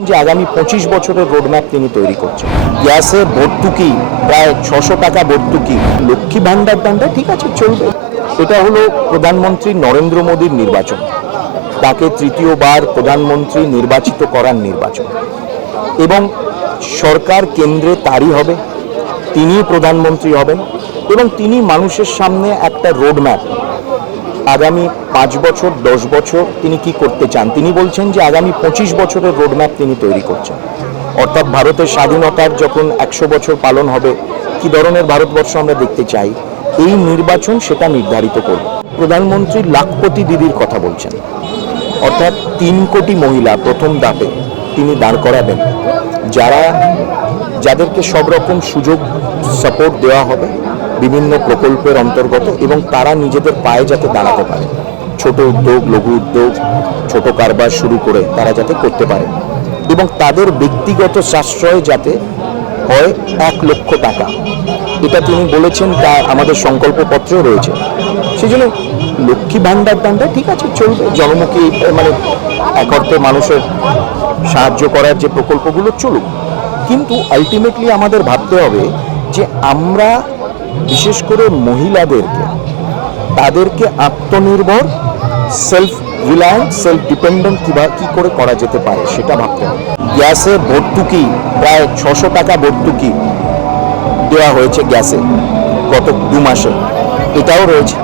যে আগামী পঁচিশ বছরের রোডম্যাপ তিনি তৈরি করছেন। গ্যাসে ভর্তুকি, প্রায় ছশো টাকা ভর্তুকি। লক্ষ্মী ভাণ্ডার দানটা ঠিক আছে, চলবে। এটা হলো প্রধানমন্ত্রী নরেন্দ্র মোদীর নির্বাচন। তাকে তৃতীয়বার প্রধানমন্ত্রী নির্বাচিত করার নির্বাচন। এবং সরকার কেন্দ্রে তারই হবে। তিনি প্রধানমন্ত্রী হবেন। এবং তিনি মানুষের সামনে একটা রোডম্যাপ আগামী পাঁচ বছর, দশ বছর তিনি কি করতে চান? তিনি বলছেন যে আগামী পঁচিশ বছরের রোডম্যাপ তিনি তৈরি করছেন। অর্থাৎ ভারতের স্বাধীনতার যখন একশো বছর পালন হবে, কি ধরনের ভারতবর্ষ আমরা দেখতে চাই? এই নির্বাচন সেটা নির্ধারিত করবে। প্রধানমন্ত্রী লাখপতি দিদির কথা বলছেন। অর্থাৎ তিন কোটি মহিলা প্রথম ধাপে তিনি দাঁড় করাবেন। যারা, যাদেরকে সব রকম সুযোগ সাপোর্ট দেওয়া হবে বিভিন্ন প্রকল্পের অন্তর্গত এবং তারা নিজেদের পায়ে যাতে দাঁড়াতে পারে। ছোট উদ্যোগ, লঘু উদ্যোগ, ছোট কারবার শুরু করে তারা যাতে করতে পারে এবং তাদের ব্যক্তিগত সাশ্রয় যাতে হয় এক লক্ষ টাকা। এটা তিনি বলেছেন, তা আমাদের সংকল্পপত্রেও রয়েছে। সেই জন্য লক্ষ্মী ভাণ্ডার দানটা ঠিক আছে, চলবে। জনমুখী মানে এক অর্থে মানুষের সাহায্য করার যে প্রকল্পগুলো চলুক। কিন্তু আলটিমেটলি আমাদের ভাবতে হবে যে আমরা, বিশেষ করে মহিলাদেরকে, তাদেরকে আত্মনির্ভর সেলফ রিলায়েন্স সেলফ ডিপেন্ডেন্ট কীভাবে কী করে করা যেতে পারে সেটা ভাবতে হবে। গ্যাসে ভর্তুকি, প্রায় ছশো টাকা ভর্তুকি দেওয়া হয়েছে গ্যাসে গত দু মাসে। এটাও রয়েছে।